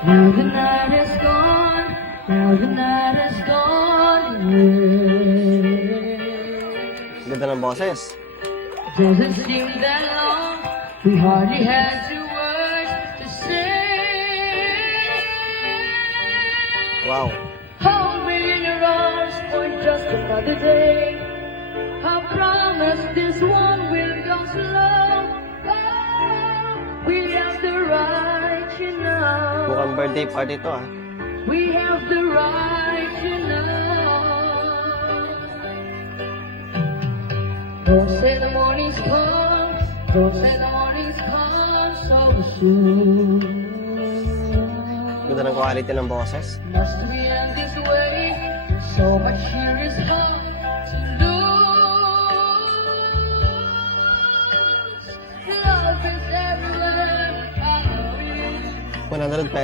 Now the night is gone, now the night is gone, yeah. Ganda ng boses. Doesn't seem that long, we hardly had 2 words to say. Wow. Hold me in your arms for just another day. I promise this one will go slow. Oh, we have the right, you know. Mukhang birthday party to ah. We have the right, you know. Don't say the morning's come, don't say the morning's come so soon. Ganda ng quality ng boses. Must we end this way? So much here is hard to lose. Love is everywhere. I know it is. 100 pesos.